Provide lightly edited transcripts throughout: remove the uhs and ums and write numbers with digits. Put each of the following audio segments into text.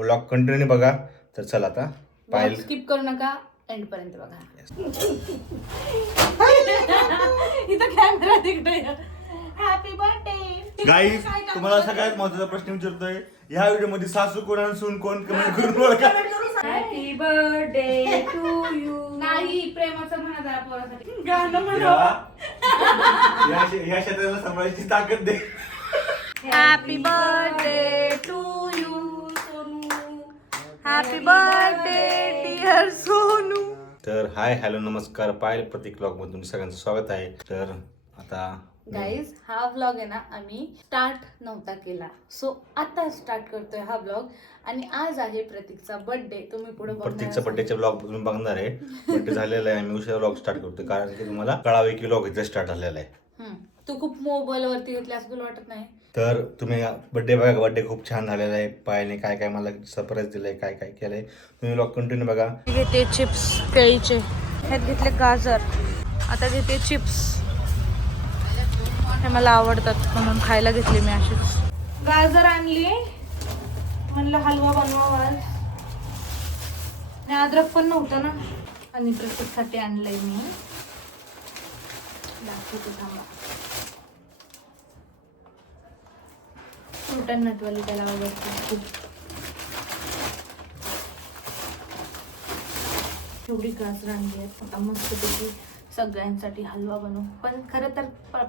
Vlog continue बघा. तर चला आता पायल स्किप करू नका, एंड पर्यंत बघा. इथं कॅमेरा तिकडे. Happy birthday guys. तुम्हाला सगळ्यात महत्त्वाचा प्रश्न विचारतोय, ह्या व्हिडिओ मध्ये सासू कोण आणि सून कोण कमेंट करून ओळखा. Happy birthday to you. नाही, प्रेमाचं म्हणा जरा पोरासाठी. गाणं म्हणा. या क्षेत्राला सांभाळायची ताकद दे. Happy birthday to you Sonu. Happy birthday dear Sonu. तर हाय हॅलो नमस्कार, पायल प्रतीक ब्लॉग मध्ये तुमचं सगळ्यांचं स्वागत आहे. तर आता गाईज, हा व्लॉग आहे ना आम्ही स्टार्ट नव्हता केला, सो आता स्टार्ट करतोय हा व्लॉग. आणि आज आहे प्रतीकचा बर्थडे. तुम्ही पुढे प्रतीकचा बर्थडेचा ब्लॉग तुम्ही बघणार आहे. बर्थडे झालेला आहे, आम्ही उशिरा व्लॉग स्टार्ट करतोय कारण की तुम्हाला कळावे की व्लॉग इथे स्टार्ट झालेला आहे. तू खूप मोबाईल वरती घेतली असं तुला वाटत नाही? तर तुम्ही बर्थडे बघा, बर्थडे खूप छान झालेला आहे. पायलने काय काय मला सरप्राईज दिलंय, काय काय केलंय, तुम्ही व्लॉग कंटिन्यू बघा. घेते चिप्स केळीचे, ह्यात घेतले गाजर, आता घेते चिप्स. हे मला आवडतात म्हणून खायला घेतली मी अशीच. गाजर आणली, म्हणलं हलवा बनवावा आज. आणि अद्रक पण नव्हतं ना, आणि प्रत्येकसाठी आणलंय मी. दाखवते थांबा. फ्रूट नटवाली त्याला आवडते खूप. एवढी गाजर आणली आहेत. आता मस्तपैकी सगळ्यांसाठी हलवा बनवू, पण खरं तर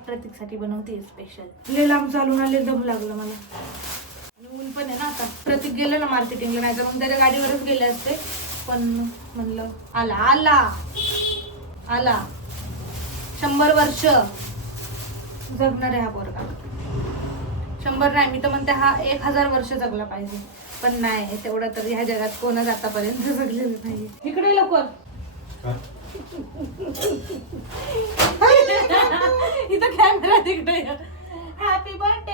प्रतीकसाठी बनवते स्पेशल. लय लांब चालून आले, दम लागलं मला. आणि ऊन पण आहे ना आता. प्रतीक गेलं ना मार्केटिंगला, नाही तर मग त्याच्या गाडीवरच गेले असते. पण म्हणलं आला आला आला. 100 वर्ष जगणार आहे हा पोरगा. 100 नाही, मी तर म्हणते हा 1000 वर्ष जगला पाहिजे. पण नाही, तेवढं तर ह्या जगात कोणच आतापर्यंत जगलेलं नाही. इकडे लवकर. इथं कॅमेरा तिकडे. Happy birthday.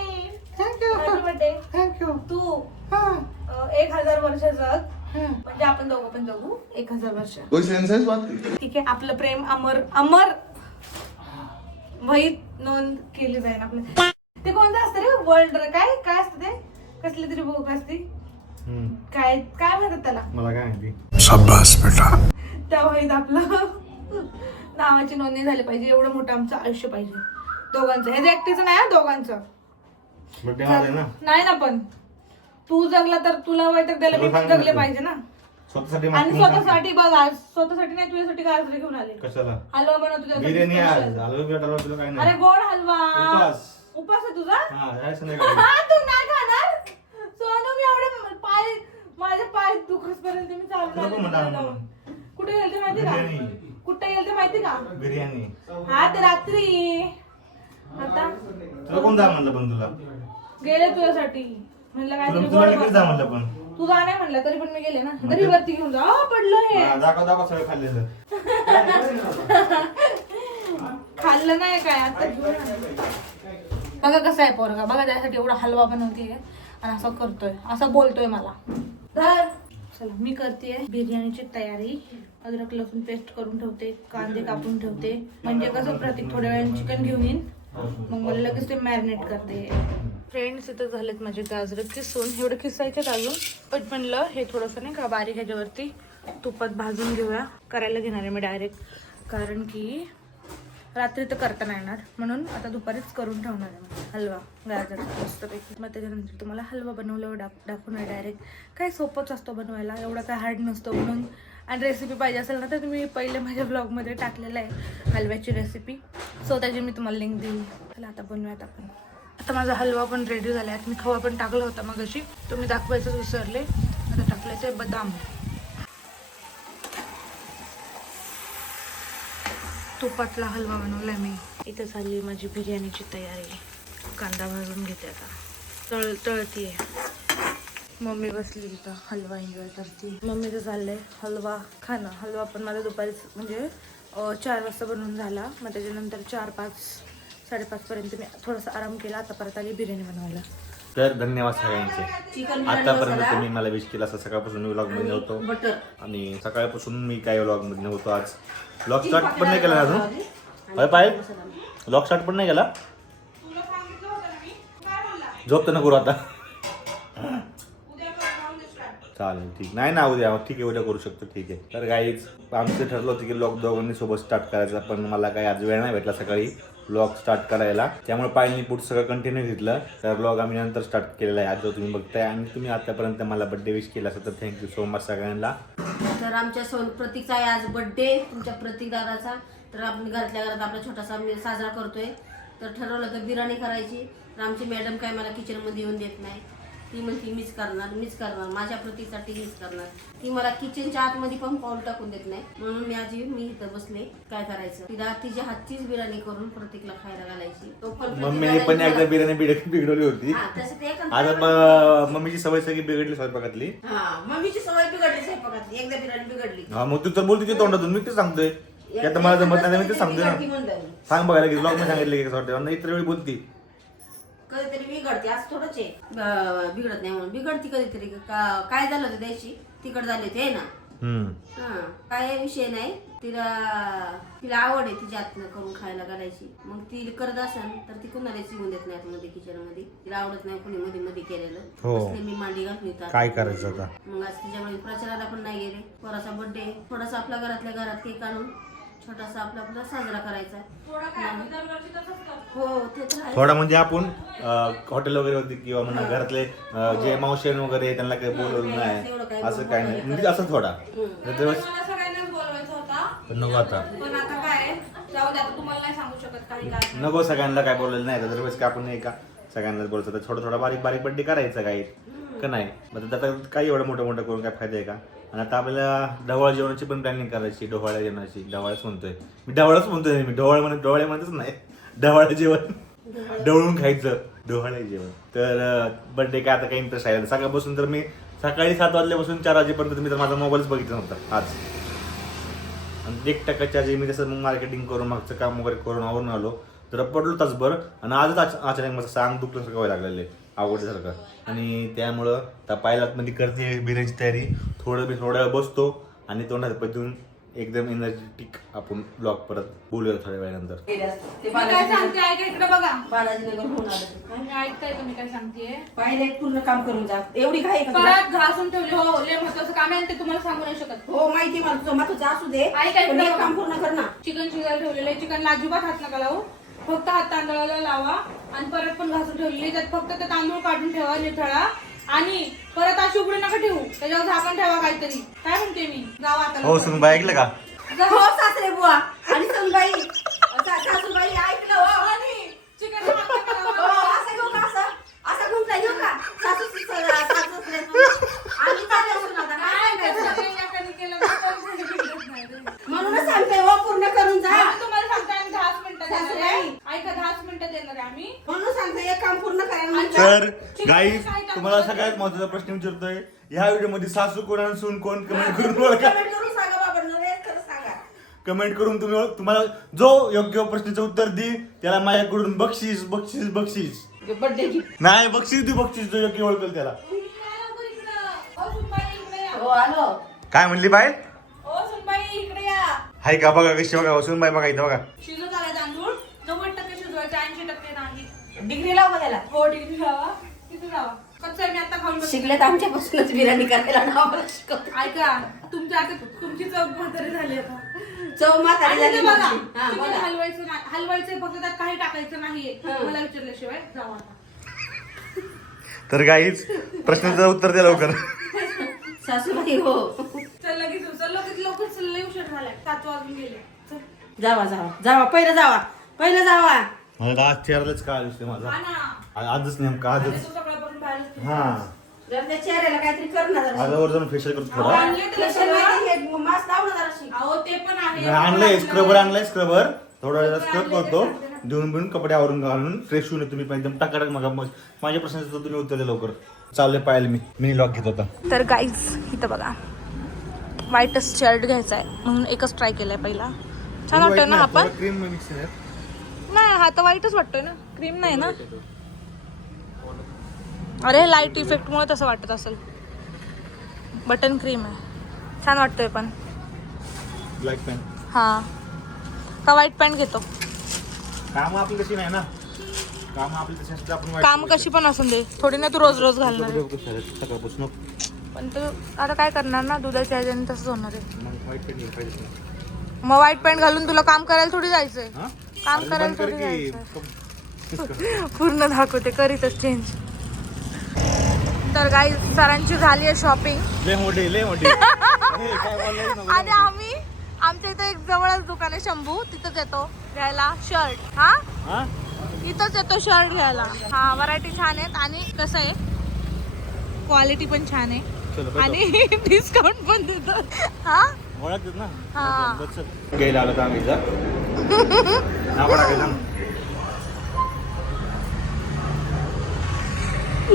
Thank you. Happy birthday. Thank you. तू 1000 वर्ष जग, म्हणजे आपण दोघं पण जगू 1000 वर्ष. ठीक आहे, आपलं प्रेम अमर अमर वहीत नोंद केली जाईल आपलं. ते कोणतं असतं रे, वर्ल्ड काय काय असतं ते, कसली तरी बुक असते, काय काय म्हणतात त्याला, मला काय माहिती. शाबास बेटा. त्या वहीत आपलं नावाची नोंदणी झाली पाहिजे. एवढं मोठं आमचं आयुष्य पाहिजे दोघांचं. हे जे एकटीचं नाही हा, दोघांचं. बर्थडे आहे ना. नाही ना, पण तू जगला तर तुला वैतक द्यायला मी पण जगले पाहिजे ना. स्वतःसाठी आणि स्वतःसाठी बघ, आज स्वतःसाठी नाही, तुझ्यासाठी गाजरे घेऊन आले. कशाला? हलवा बनवतो बिर्याणी आज तुझ्यासाठी. हलवा तुला काय अरे नाही. गोड हलवा. उपवास. उपास आहे तुझा? हा, या संध्याकाळी. हा, तू नाही खाणार सोनू. मी एवढे पाय, माझे पाय दुखसपर्यंत मी तुला कोण म्हणलं चालू. आणून? कुठे गेलते माहिती का? बिर्याणी. कुठे गेलते माहिती का? बिर्याणी. हा, ते रात्री. आता तुला कोण जा म्हणलं पण तुला? गेले तुझ्यासाठी. म्हणलं काहीतरी तुला गोड लगेच जा म्हणलं पण. तू जा नाही म्हणलं तरी पण मी गेले ना. तरी वरती घेऊन जा. पडलं हे. दाखव दाखव सगळं खाल्लेलं. खाल्लं नाही काय आता घेऊन आले. बघा कसं आहे पोरगा, बघा त्यासाठी एवढा हलवा बनवतेय आणि असं करतोय, असं बोलतोय मला. चला, मी करते बिर्याणीची तयारी. अद्रक लसूण पेस्ट करून ठेवते, कांदे कापून ठेवते, म्हणजे कसं प्रतीक थोड्या वेळाने चिकन घेऊन येईन, मग मला लगेच ते मॅरिनेट करते. फ्रेंड्स, इथं झालेत माझे गाजर किसून. एवढं किसायचेच अजून, पण म्हणलं हे थोडंसं नाही का बारीक ह्याच्यावरती तुपात भाजून घेऊया. करायला घेणार आहे मी डायरेक्ट, कारण की रात्री तर करता नाही येणार, म्हणून आता दुपारीच करून ठेवणार आहे मी हलवा गाजर मस्तपैकी. मग त्याच्यानंतर तुम्हाला हलवा बनवल्यावर दाखवणार डायरेक्ट. काय सोपंच असतो बनवायला, एवढा काय हार्ड नसतो. म्हणून आणि रेसिपी पाहिजे असेल ना तर तुम्ही पहिले माझ्या ब्लॉगमध्ये टाकलेलं आहे हलव्याची रेसिपी, सो त्याची मी तुम्हाला लिंक देईल. चला आता बनवूयात आपण. आता माझा हलवा पण रेडी झाला आहे. मी खवा पण टाकला होता मग अशी, तुम्ही दाखवायचं विसरले. आता टाकलायचं आहे बदाम. तुपातला हलवा बनवलाय मी. इथे झाली माझी बिर्याणीची तयारी. कांदा भाजून घेते आता, तळतीये. मम्मी बसली तिथं हलवा एन्जॉय करते. मम्मीचं चाललंय हलवा खाणं. हलवा पण मला दुपारीच म्हणजे 4 वाजता बनवून झाला. मग त्याच्यानंतर 4-5-5:30 पर्यंत मी थोडासा आराम केला. आता परत आली बिर्याणी बनवायला. तर धन्यवाद सगळ्यांचे. आतापर्यंत तुम्ही मला विश केला असं. सकाळपासून मी व्लॉग मध्ये नव्हतो आणि सकाळपासून मी काय व्लॉग मध्ये नव्हतो. आज व्लॉग स्टार्ट पण नाही केला अजून. होय पाहिजे, व्लॉग स्टार्ट पण नाही केला. झोपतो ना करू आता. चालेल ठीक नाही ना उद्या ठीक आहे उद्या करू शकतो ठीक आहे. तर गाईज आमचं ठरलं होतं की व्लॉग दोघांनी सोबत स्टार्ट करायचा पण मला काही आज वेळ नाही भेटला सकाळी व्लॉग स्टार्ट करायला त्यामुळे पायलनी पुढचं सगळं कंटिन्यू घेतलं. तर व्लॉग आम्ही नंतर स्टार्ट केलेला आहे आज जो तुम्ही बघताय आणि तुम्ही आतापर्यंत मला बड्डे विश केला असेल तर थँक्यू सो मच सगळ्यांना. तर आमच्या प्रतीकचा आहे आज बर्थडे तुमच्या प्रतीक दादाचा. तर आपण घरातल्या घरात आपला छोटासा साजरा करतोय. तर ठरवलं तर बिर्याणी करायची. तर आमची मॅडम काय मला किचनमध्ये येऊन देत नाही. ती म्हणती मीच करणार माझ्या प्रतीकसाठी मीच करणार. ती मला किचनच्या आतमध्ये पण पाऊल टाकून देत नाही. म्हणून मी इथं बसले काय करायचं. तिला तिच्या हातचीच बिर्याणी करून प्रतीकला खायला घालायची. तो पण मम्मीने पण एकदा बिर्याणी बिघडवली होती. आता मम्मीची सवय सगळी बिघडली स्वयंपाकातली. मम्मीची सवय बिघडली स्वयंपाकातली. एकदा बिर्याणी बिघडली. हा मग तू तर बोलते ते तोंडातून मी ते सांगतोय आता मला जमत नाही मी ते सांगतोय ना. सांग बघायला की ब्लॉग मध्ये सांगितलं की कसं वाटतं इतर वेळी बोलती कधीतरी बिघडते. आज थोडंच आहे बिघडत नाही म्हणून बिघडती कधीतरी. काय झालं होतं द्यायची तिकड झाले ते ना. काय विषय नाही. तिला आवड आहे तिच्या हातनं करून खायला घालायची. मग ती करत असेल तर ती कुणालाच येऊन देत नाही मध्ये किचन मध्ये. तिला आवडत नाही कोणी मध्ये मध्ये केलेलं. मी मांडी घालून येतात काय करायचं आता. मग आज तिच्यामुळे प्रचाराला पण नाही गेले. पोराचा बर्थडे थोडासा आपल्या घरातल्या घरात केक आणून छोटासा आपला साजरा करायचा. हो ते तर आहे. थोडा म्हणजे आपण हॉटेल वगैरे होती किंवा म्हणा घरातले जे मावशेन वगैरे त्यांना काही बोलवलं नाही असं काय नाही म्हणजे असं थोडा सगळ्यांनाच बोलवायचा होता पण नको आता पण आता काय जाऊ द्या तुम्हाला नाही सांगू शकत काही काय नको सगळ्यांना काय बोललेलं नाही दरवेळेस काय आपण नाही का सगळ्यांनाच बोलतो तर थोडं बारीक बारीक बड्डे करायचं काही का नाही. मग आता काही एवढं मोठं करून काय फायदा आहे का. आणि आता आपल्याला ढवळा जेवणाची पण प्लॅनिंग करायची. ढोवाळ्या जेवणाची ढवळाच म्हणतोय मी ढवळे म्हणतच नाही ढवळ्या जेवण ढवळून खायचं ढोवाळे जेवण. तर बर्थडे काय आता काही इंटरेस्ट आहे सकाळपासून तर मी सकाळी 7 वाजल्यापासून 4 वाजेपर्यंत मी तर माझा मोबाईलच बघितला नव्हता आज. आणि 1% चार्जिंग मी कसं मग मार्केटिंग करून मागचं काम वगैरे करून आवरून आलो तर पडलो तासभर आणि आजच अचानक माझं सांग दुखल्यासारखं व्हायला लागलेलं आहे आवडल्यासारखं. आणि त्यामुळं त्या पायलात मध्ये करते बिर्याणीची तयारी. थोड्या वेळ बसतो आणि तोंडात पद्धून एकदम एनर्जेटिक आपण ब्लॉग परत बोलूया थोड्या वेळानंतर. काय सांगते ऐका इकडे बघा. बालाजीनगर होऊन आलं मी ऐकताय तुम्ही काय सांगतेय. पाहिलं एक पूर्ण काम करून जा. एवढी घाई का तुला? परत घासून ठेवले हो लय महत्वाचं काम आहे ते तुम्हाला सांगू नाही शकत. हो माहिती मला तुझं महत्वाचं असू दे ऐका पण इकडे एक काम पूर्ण कर ना. चिकन शिजायला ठेवलेलं आहे. चिकनला अजिबात हात नका लावू. फक्त हात तांदळाला लावा आणि परत पण घासून ठेवलेली त्यात फक्त ते तांदूळ काढून ठेवा निथळा आणि परत अशी उघडी नका ठेवू त्याच्यावर झाकण ठेवा काहीतरी. काय म्हणते मी जावा आता. हो सुनबाई ऐकलं का. हो सासरे बुवा आणि सुनबाई सासूबाई ऐकलं हो. आणि चिकन असं घेऊ का असं घुमता घेऊ का सासू आणि चालेल सुना आता काय म्हणूनच सांगते हो पूर्ण करून जा. तुम्हाला सांगते 10 मिनिटं ऐका 10 मिनिटं देणार आम्ही म्हणून सांगते एक काम पूर्ण करायला. तर गाईज तुम्हाला सगळ्यात महत्त्वाचा प्रश्न विचारतोय ह्या व्हिडिओ मध्ये सासू कोण आणि सून कोण कमेंट करून ओळखा. कमेंट करून सांगा बाबा खरं सांगा. कमेंट करून तुम्हाला जो योग्य प्रश्नाचं उत्तर देईल त्याला माझ्याकडून बक्षीस बर्थडे गिफ्ट नाही बक्षीस जो योग्य ओळखेल त्याला. हो आलो. काय म्हणली बाय ओ सुनबाई इकडे या. हाय का बघा कशी बघा सुनबाई बघा इथं बघा. शिजत आलाय तांदूळ 90% शिजवायचे 80% नाही. डिग्री लावा त्याला. हो डिग्री लावा तिथे जावा. कच्चा मी आता खाऊन शिकलेत आमच्यापासूनच बिर्याणी करायला नाव शिकवत. ऐका तुमची चव म्हातारी झाली आता. चव म्हातारी झाली बघा माझी. हा, चिकन बोला. हलवायचं फक्त त्यात काही टाकायचं नाहीये मला विचारल्याशिवाय जावा आता. तर गाईज प्रश्नाचं उत्तर द्या लवकर. सासूबाई हो चल लगेच लवकर चल लय उशीर झालाय 7 वाजून गेले. चल जावा पहिलं जावा. मला आज चेहऱ्यालाच काळ दिसते माझा हा ना. आजच नेमका आजच. तू सकाळपासून बाहेर हा जर त्या चेहऱ्याला काहीतरी करणार आज वर जाऊन फेशियल करतो थोडा. मास्क लावणार जराशी. अहो ते पण आहे. आणलंय स्क्रबर थोडा वेळा स्क्रब करतो धुवून बिवून कपडे आवरून घालून फ्रेश होऊन तुम्ही पण एकदम टाकाटाक मग माझ्या प्रश्नाचं तुम्ही उत्तर द्या लवकर. चाललंय पाहिलं मी मिनी लॉक घेत होता. तर गाईज इथं बघा व्हाईटच शर्ट घ्यायचा आहे म्हणून एकच ट्राय केलाय पहिला. छान वाटतोय ना हा पण. क्रीम मिक्स आहे नाही हा तर व्हाईटच वाटतोय ना क्रीम नाही ना. अरे लाईट इफेक्ट मुळे तसं वाटत असेल. बटन क्रीम आहे छान वाटतोय पण. ब्लॅक पॅन्ट हा का व्हाईट पॅन्ट घेतो. काम आपली कशी नाही ना काम आपली तशी असते आपण काम कशी पण असून दे थोडी ना तू रोज घालणार आहे. सकाळपासून पण तू आता काय करणार ना, दुधाच्या ह्याच्याने तसंच होणार आहे. मग वाईट पेंट पाहिजे ना. मग व्हाईट पॅन्ट घालून तुला काम करायला थोडी जायचंय. हा? काम अरे करायला बंद कर थोडी की. जायचंय. पूर्ण दाखवते करीतच चेंज. तर गाई सरांची झाली आहे शॉपिंग. लय मोठी लय मोठी. हे काय बोललाय ना, आणि आम्ही आमच्या इथं एक जवळच दुकान आहे शंभू, तिथंच येतो घ्यायला शर्ट. हा हा? इथंच येतो शर्ट घ्यायला. हा व्हरायटी छान आहेत आणि कसं आहे क्वालिटी पण छान आहे चलो बैठो. आणि डिस्काउंट पण देतात. हा ओळखतेत ना. हा. बस चल. गेला आला तर आम्ही जा. ना पडा काय सांग.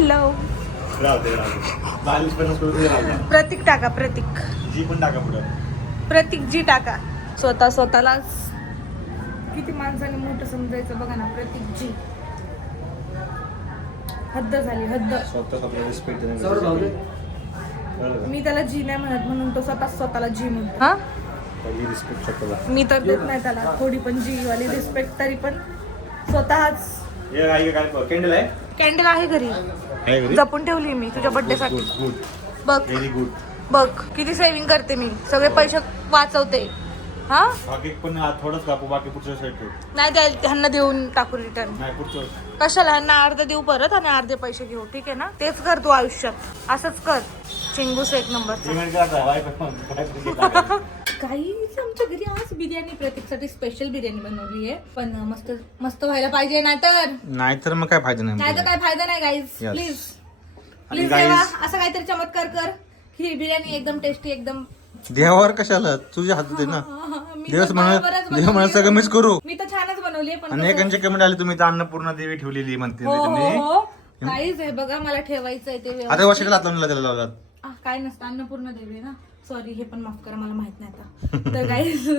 लव राहते 40-50 रुपये राहते. प्रतीक टाका, प्रतीक जी पण टाका पुढं. प्रतीक जी टाका. स्वतःलाच किती माणसाने मोठं समजायचं बघा ना. प्रतीक जी. हद्द झाली हद्द. स्वतःच आपल्याला रिस्पेक्ट देणे. मी त्याला जी नाही म्हणत म्हणून तो स्वतःला जी म्हणतो. हा पहिली रिस्पेक्ट स्वतःला. मी तर देत नाही त्याला थोडी पण जी वाली रिस्पेक्ट, तरी पण स्वतःच. हे काय काय कॅन्डल आहे? कॅन्डल आहे घरी, आहे घरी? जपून ठेवली मी तुझ्या बर्थडे साठी. Good good. बघ व्हेरी गुड. बघ किती सेव्हिंग करते मी, सगळे पैसे वाचवते. हा बाकी पण थोडंच कापू, बाकी पुढच्या साईड ठेव. नाही द्यायला ह्यांना देऊन टाकू रिटर्न. नाही पुढचं. कशाला, ह्यांना अर्धे देऊ परत आणि अर्धे पैसे घेऊ. ठीक आहे ना, तेच कर तू आयुष्यात, असंच कर. चिंगूस एक नंबर. पेमेंट करता वाय काहीच आमच्या घरी आज बिर्याणी, प्रतीकसाठी स्पेशल बिर्याणी बनवली आहे. पण मस्त मस्त व्हायला पाहिजे, नाहीतर मग काय फायदा नाही तर काय फायदा नाही. Guys Yes. प्लीज आणि प्लीज guys- देवा असं काहीतरी चमत्कार कर ही बिर्याणी एकदम टेस्टी, एकदम. देवावर कशाला, तुझ्या हातात आहे ना. मी दिवस तर म्हणा बरोबरच देव म्हणा बनवली. सगळं मिस करू. मी तर छानच बनवली पण आणि कसं- एकांचे कमेंट आले तुम्ही तर अन्नपूर्णा देवी ठेवलेली म्हणते हो तुम्ही. हो काहीच आहे बघा, मला ठेवायचंय ते व्यवस्थित. आता वर्षाला हात त्याला लावलात. काय नसतं, अन्नपूर्ण देवी ना. सॉरी, हे पण माफ करा, मला माहित नाही आता. तर काही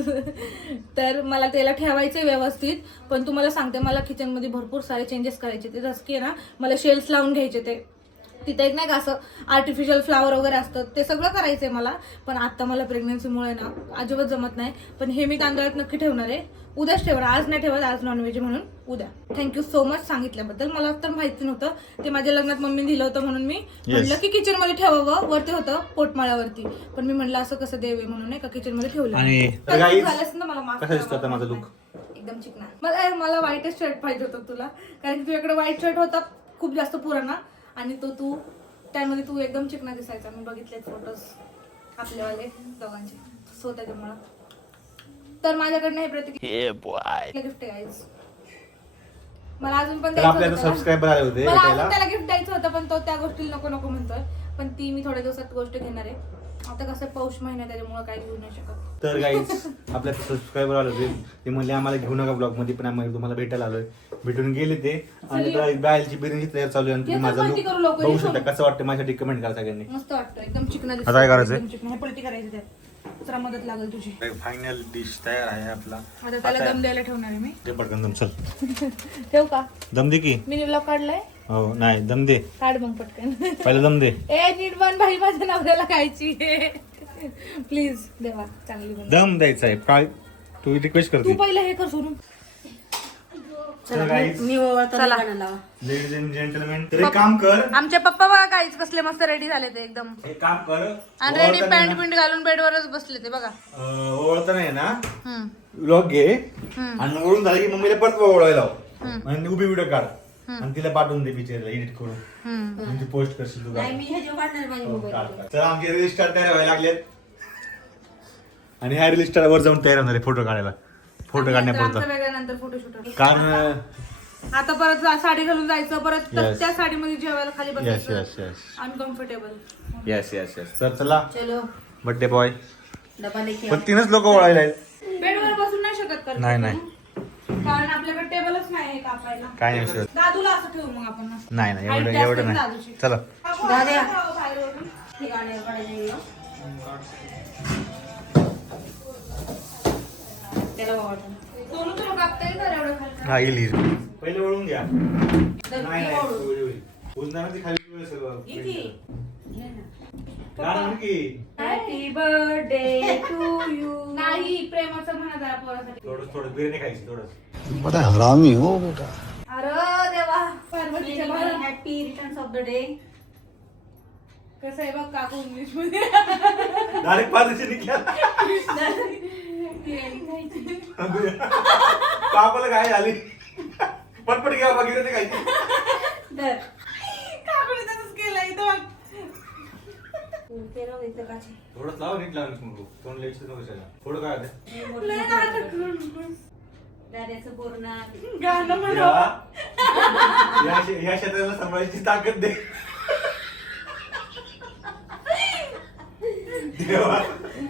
तर मला त्याला ठेवायचंय व्यवस्थित. पण तुम्हाला सांगते, मला किचन मध्ये भरपूर सारे चेंजेस करायचे. ते जसं की ना, मला शेल्स लावून घ्यायचे. ते तिथे एक नाही का असं आर्टिफिशियल फ्लावर वगैरे असतं, ते सगळं करायचंय मला. पण आता मला प्रेग्नन्सीमुळे ना अजिबात जमत नाही. पण हे मी तांदळात नक्की ठेवणार आहे. उद्याच ठेवणार, आज नाही ठेवत, आज नॉनव्हेज म्हणून उद्या. थँक्यू सो मच सांगितल्याबद्दल. मला तर माहिती नव्हतं, ते माझ्या लग्नात मम्मीने दिलं होतं म्हणून मी म्हटलं की किचन मध्ये ठेवावं. वरती होतं पोटमाळ्यावरती, पण मी म्हटलं असं कसं देवे म्हणून नाही का किचन मध्ये ठेवलं. आणि तर guys, झालंच ना, मला माफ कसा करा, दिसतो आता मला माझा माहित look? नाही. एकदम चिकना. मला व्हाईटच शर्ट पाहिजे होतं तुला, कारण की तुझ्याकडे व्हाईट शर्ट होता खूप जास्त पुराणा, आणि तो तू त्यामध्ये तू एकदम चिकना दिसायचा. मी बघितले फोटोज आपल्यावाले दोघांचे, सो त्याच्यामुळं. तर माझ्याकडनं हे प्रत्येक गिफ्ट आहे guys. मला अजून पण तर द्यायचं आपल्याला होतं त्याला. सबस्क्रायबर आले होते मला भेटायला. अजून त्याला गिफ्ट द्यायचं होतं, पण तो त्या गोष्टीला नको नको म्हणतोय. पण ती मी थोड्या दिवसात गोष्ट घेणार आहे. आता कसं पौष महिना, त्याच्यामुळे काही घेऊ नाही शकत. तर गाईज आपल्या सबस्क्रायबर आले होते, ते म्हणले आम्हाला घेऊ नका ब्लॉग मध्ये, पण आम्ही तुम्हाला भेटायला आलोय. भेटून गेले ते. आणि बायलची बिर्याणी तयार चालू आहे आणि तुम्ही माझा पलटी करू look लोकं, बघू शकता कसं वाटतं. माझ्यासाठी कमेंट करा सगळ्यांनी. मस्त वाटतं, एकदम चिकना आता काय करायचंय? एकदम चिकना. हे पलटी करायची त्यात, जरा मदत लागेल तुझी. फायनल डिश तयार आहे आपला. आता त्याला दम द्यायला ठेवणार आहे मी. ते पटकन दम, चल ठेव का? दम दे की. मी व्लॉग काढलाय. हो नाही दम दे, काढ मग पटकन. पहिला दम दे. ए नीट बन भाई, माझ्या नवऱ्याला खायची. प्लीज देवा चांगली बन. दम द्यायचा आहे काय, तू रिक्वेस्ट तू करते. पहिलं हे कर सोडून. चला guys, मी ओवाळताना चला. गाणं लावा. लेडीज अँड जेंटलमॅन, तर एक काम कर. आमचे पप्पा बघा काहीच कसले मस्त रेडी झाले ते एकदम. एक काम कर, आणि रेडी पॅन्ट पिंट घालून बेडवरच बसले ते बघा. ओळखता नाही ना, हम्म. व्लॉग घे आणि ओळून झालं की मम्मीला परत ओळायला लाव. हम्म. आणि उभी व्हिडिओ काढ आणि तिला पाठवून दे पिक्चरला एडिट करून. हम्म. म्हणजे पोस्ट करशील तुला. नाही, मी ह्याच्यावर काढणार माझ्या मोबाईल. तर आमचे रील स्टार तयार व्हायला लागलेत आणि ह्या रील स्टार वर जाऊन तयार होणार आहे फोटो काढायला, फोटो आमचं काढण्यापुरता. वेगळं नंतर फोटोशूट. कारण आता परत साडी घालून जायचं, परत Yes. त्या साडीमध्ये जेवायला खाली यस बसायचं. Yes yes uncomfortable. Yes yes yes. तर चला चलो बर्थडे बॉय. डबा लेके पण 3च लोक ओळायला आहेत. बेडवर बसून नाही शकत तर. नाही नाही कारण आपल्याकडे टेबलच नाही कापायला. काय नाही शकत. दादूला असं ठेवू मग आपण. नाही नाही Height एवढं जास्त एवढं आहे नाही. दादूची. चला दाद्या. बाहेरून. हे गाणं काढायचं ना. त्याला ओवाळताना. सोनू तुला कापता येईल का एवढं खाली? हा येईल. पहिले ओळून घ्या. तर नाही हे ओवाळू. नाही उजनामध्ये खाली सगळं. घे की. घे ना. गाणं म्हण की. Happy birthday to you. नाही प्रेमाचं म्हणा जरा पोरासाठी. थोडं बिर्याणी खायची थोडं. बड़ा हरामी हो बेटा. अरे देवा, पार्वतीच्या बाळा. Happy returns of the day. कसं आहे बघ काकू इंग्लिश मध्ये डायरेक्ट पाच निघल्या कापाला काय झाली पटपट घ्या बघितलं ते काय काकूने तसंच केलं इथं बघ. थोडं लाव नीट लावून तोंड लिहायचं नको त्याला. थोडं काय होतं? लय नाटक करून. दाद्याचं बोरनात गाणं म्हणावं. या क्षेत्राला सांभाळायची ताकद दे देवा.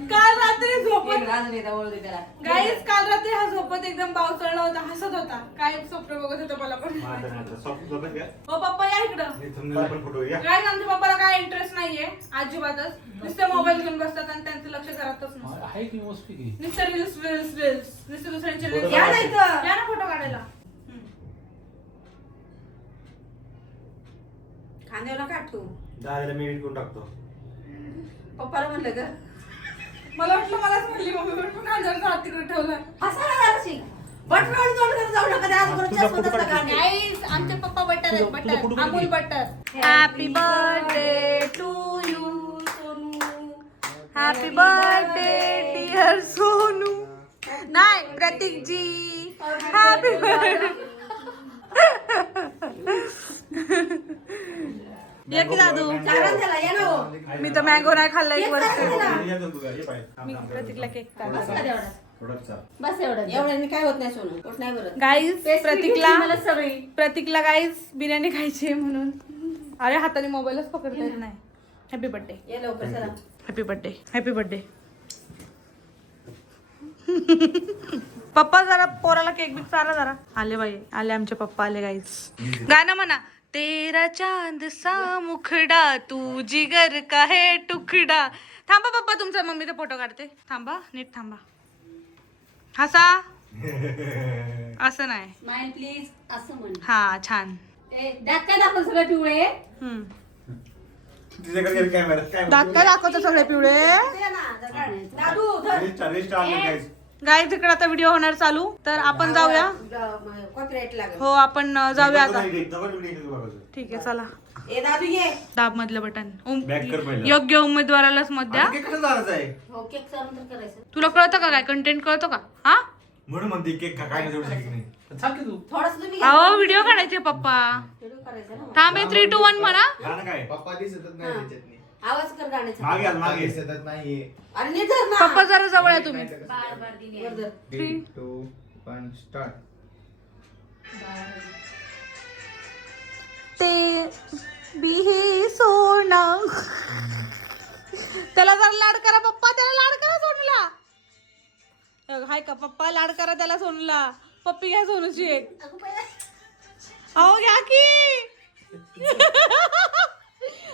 काल रात्री झोपत त्याला गाईस काल रात्री हा झोपत एकदम बाव चढला होता हसत होता काय स्वप्न बघत होतं मला पण माझं नाही आता. सॉफ्ट झोपेत घ्या. हो पप्पा या इकडं हे thumbnail पण फोटो घ्या. काय आमच्या पप्पाला काय इंटरेस्ट नाहीये अजिबातच नुसतं मोबाईल घेऊन बसतात आणि त्यांचं लक्ष घरातच नसतं आहे की मोस्टली की नुसतं रील्स नुसतं दुसऱ्यांचे फोटो रील्स काढायचे. या ना फोटो काढायला खांद्याला काढतो दादाला मी edit करून टाकतो. पप्पाला म्हणलं ग मला वाटलं मलाच म्हणली मम्मी पण खांद्यावर हात तिकडे ठेवला गाईस आमचे पप्पा बटर आहेत butter Amul butter happy birthday to you Sonu happy birthday dear Sonu नाही प्रतीक जी हॅपी बर्थडे ये की दादू मी तर मँगो नाही खाल्ला एक वर्ष मी प्रतीकला केक काढला बस एवढ्याने काय होत नाही सोनू पोट नाही भरत गाईज मला सवय प्रतीकला गाईज बिर्याणी खायची आहे म्हणून अरे हाताने मोबाईलच पकडता येत नाही हॅपी बर्थडे ये लवकर चला हॅपी बर्थडे हॅपी बर्थडे पप्पा जरा पोराला केक बिक चारा जरा आले बाई आले आमचे पप्पा आले गाईज गाणं म्हणा तेरा चांद सा मुखडा तू जिगर का है तुकडा थांबा पप्पा तुमचा मम्मीचा फोटो काढते थांबा नीट थांबा हसा असं नाही माइंड प्लीज असं म्हण हा छान दात काय दाखव सगळं पिवळे तुझ्याकडे कॅमेरा काय दात काय दाखवतो सगळे पिवळे दादू धर रेस्ट ऑन गाई तिकडे आता व्हिडिओ होणार चालू तर आपण जाऊया कॉपीराइट लागेल हो आपण जाऊया आता ठीक आहे चला ए दादू ये दाब मधलं बटन Back कर पहिलं. योग्य उमेदवारालाच मत द्या हो केक सर्व तर करायचं तुला कळतं का काय कंटेंट कळतो का हा म्हणून म्हणते केक काय नाही तेवढं शिकत नाही. सांग की तू थोडस तुम्ही अहो व्हिडिओ काढायचे पप्पा व्हिडिओ करायचा ना थांबे 3, 2, 1 म्हणा गाणं काय पप्पा दिसतच नाही त्याच्यातनी. आवाज कर गाण्याचा मागे आल मागे दिसतच नाहीये. अरे नीट धर ना पप्पा जरा जवळ आहे तुम्ही बार बार दिली वर धर 3, 2, 1 स्टार्ट. ते बिही सोना त्याला जरा लाड करा पप्पा त्याला लाड करा सोनूला हाय का पप्पा लाड करा त्याला सोनूला पप्पी घ्या सोनूची एक अहो घ्या की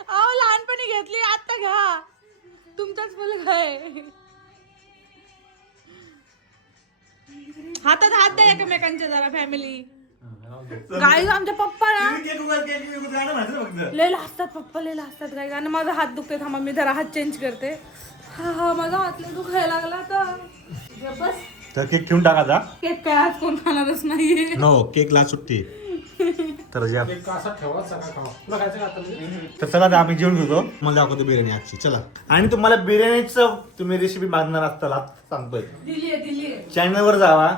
अहो लहानपणी घेतली आता घ्या तुमचाच मुलगा आहे हातात हात द्या एकमेकांच्या जरा फॅमिली गाई आमच्या पप्पा ना गाणं म्हणायचं फक्त लय लाजतात पप्पा लय लाजतात गाई आणि माझा हात दुखते थांबा मी जरा हात चेंज करते हा हा माझा हात लय दुखायला लागला तर बस तर केक ठेवून टाकायचा केक काय आज कोण खाणारच नाहीये नो केक ला सुट्टी तर ज्या एक असा ठेवा सगळा खावा तुला खायचं का आता म्हणजे? तर चला आता आम्ही जेवण घेतो मला दाखवतो बिर्याणी आजची चला आणि तुम्हाला बिर्याणीचं तुम्ही रेसिपी मागणार असताना सांगतोय दिलीये चॅनलवर जावा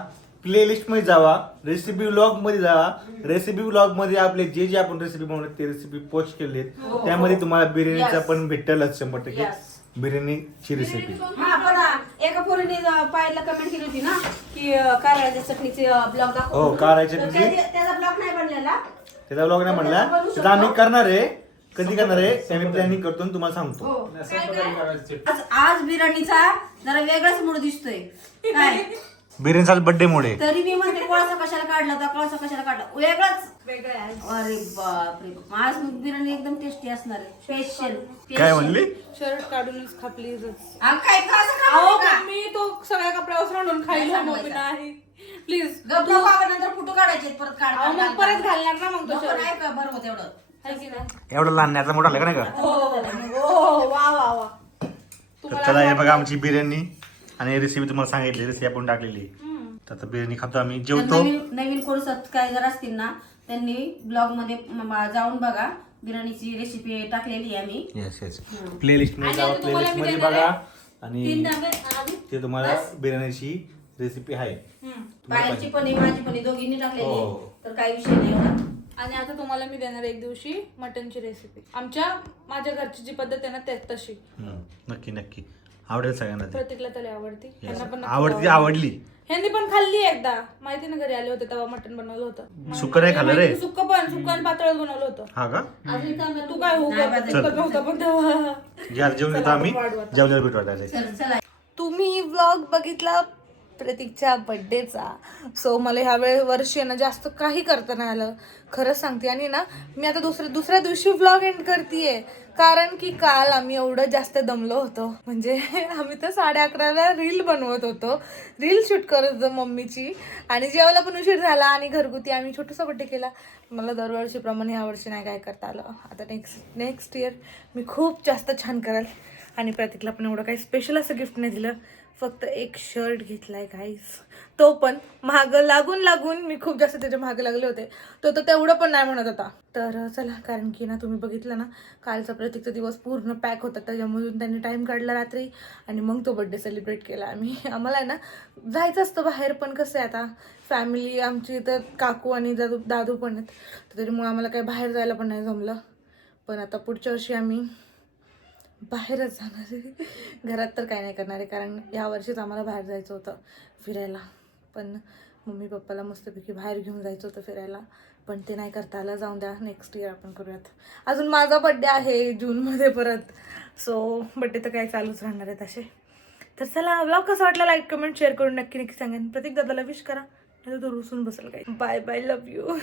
प्लेलिस्ट मध्ये जावा रेसिपी व्लॉग मध्ये जावा रेसिपी व्लॉग मध्ये आपले जे जे आपण रेसिपी बनवले ते रेसिपी पोस्ट केले त्यामध्ये तुम्हाला बिर्याणीचा पण भेटेलच 100% बिर्याणीची रेसिपी हा पण एका पोरीने पायला कमेंट केली होती ना की कारळ्याच्या चटणीचे ब्लॉग दाखव हो, म्हणून. कारळ्याच्या तर चटणीची? त्याचा ब्लॉग नाही बनलेला त्याचा व्लॉग नाही म्हणला त्याचा आम्ही करणार आहे कधी करणार आहे त्याने प्लॅनिंग करतो आणि तुम्हाला सांगतो हो असं प्रकारे करायचं चिट. आज बिर्याणीचा जरा वेगळाच मूड दिसतोय काय बिर्याणीचा बर्थडे मुळे तरी मी म्हणते कोळसा कशाला काढला होता कोळसा कशाला काढला वेगळाच अरे बापरे बाप. आज मग बिर्याणी एकदम टेस्टी असणार आहे स्पेशल काय म्हणली शर्ट काढूनच खा प्लीज काय असं अहो का? मी तो सगळ्या कपड्यावर राहून खाईल नाही मम्मी नाही प्लीज गप गप आवाज नंतर फोटो काढायचे परत काढ अहो मग परत घालणार ना मग तो नको shirt. नाही का बरं होत एवढं है की नाही? एवढा लहानण्याचा मोठा का नाही का हो वा वा वा तर चला हे बघा आमची बिर्याणी आणि रेसिपी तुम्हाला सांगितली रेसिपी आपण टाकलेली तर आता बिर्याणी खातो आम्ही तर जेवतो नवीन कोण सबस्क्रायबर असतील ना त्यांनी ब्लॉग मध्ये जाऊन बघा बिर्याणीची रेसिपी टाकलेली आहे आम्ही. येस येस प्लेलिस्ट मध्ये आणि जावा, आता तुम्हाला प्लेलिस्ट मी मध्ये देणार बघा तीन आणि डबे अजून ते तुम्हाला बिर्याणीची रेसिपी आहे. हम्म. बाहेरची पण आहे, माझी पण आहे, दोघींनी टाकलेली आहे. हो. तर काही विषय नाही एवढा. आणि आता तुम्हाला मी देणार एक दिवशी मटनची रेसिपी. माझ्या घरची जी पद्धत आहे ना ते तशी. नक्की नक्की आवडेल सगळ्यांना ते. प्रतीकला तरी आवडती. Yes. ह्यांना पण नक्की आवडती आवडली. ह्यांनी पण खाल्ली एकदा, माहिती ना घरी आले होते तेव्हा मटन बनवलं होतं. सुक्क नाही खाल्लं रे. सुक्क आणि पातळ बनवलं होतं. हा का अजून काय म्हणतो? तू काय हो नाही बाबा. करत नव्हता पण तेव्हा. घ्या जेवण घेतो आम्ही जेवल्यावर भेटू आता. चला तुम्ही व्लॉग बघितला प्रतीकच्या बड्डेचा. सो मला ह्या वर्षी ना जास्त काही करता नाही आलं, खरंच सांगते. आणि ना मी आता दुसऱ्या दिवशी व्लॉग एंड करतेय, कारण की काल आम्ही एवढं जास्त दमलो होतो. म्हणजे आम्ही तर 11:30ला रील बनवत होतो, रील शूट करत होतो मम्मीची. आणि जेवायला पण उशीर झाला आणि घरगुती आम्ही छोटासा बड्डे केला. मला दरवर्षीप्रमाणे ह्या वर्षी नाही काय करता आलं. आता नेक्स्ट इयर मी खूप जास्त छान कराल. आणि प्रतीकला पण एवढं काही स्पेशल असं गिफ्ट नाही दिलं, फक्त एक शर्ट घेतलाय गाईस. तो पण महागं लागून मी खूप जास्त त्याच्या मागे लागले होते. तो तर तेवढं पण नाही म्हणत होता. तर चला, कारण की ना तुम्ही बघितलं ना कालचा प्रतीकचा दिवस पूर्ण पॅक होता, त्याच्यामधून त्यांनी टाइम काढला रात्री आणि मग तो बड्डे सेलिब्रेट केला आम्ही. आम्हाला आहे ना जायचं असतं बाहेर, पण कसं आहे आता फॅमिली आमची तर काकू आणि दादू पण आहेत, तर त्याच्यामुळे आम्हाला काही बाहेर जायला पण नाही जमलं. पण आता पुढच्या वर्षी आम्ही बाहेरच जाणार आहे. घरात तर काय नाही करणार आहे, कारण या वर्षीच आम्हाला बाहेर जायचं होतं फिरायला. पण मम्मी पप्पाला मस्तपैकी बाहेर घेऊन जायचं होतं फिरायला, पण ते नाही करता आलं. जाऊन द्या, नेक्स्ट इयर आपण करूयात. अजून माझा बड्डे आहे जूनमध्ये परत, सो बड्डे तर काय चालूच राहणार आहेत असे. तर चला, व्लॉग कसा वाटला लाईक कमेंट शेअर करून नक्की सांगा. प्रतीक दादाला विश करा, नाही तर तो रुसून बसेल. काय बाय बाय, लव्ह यू.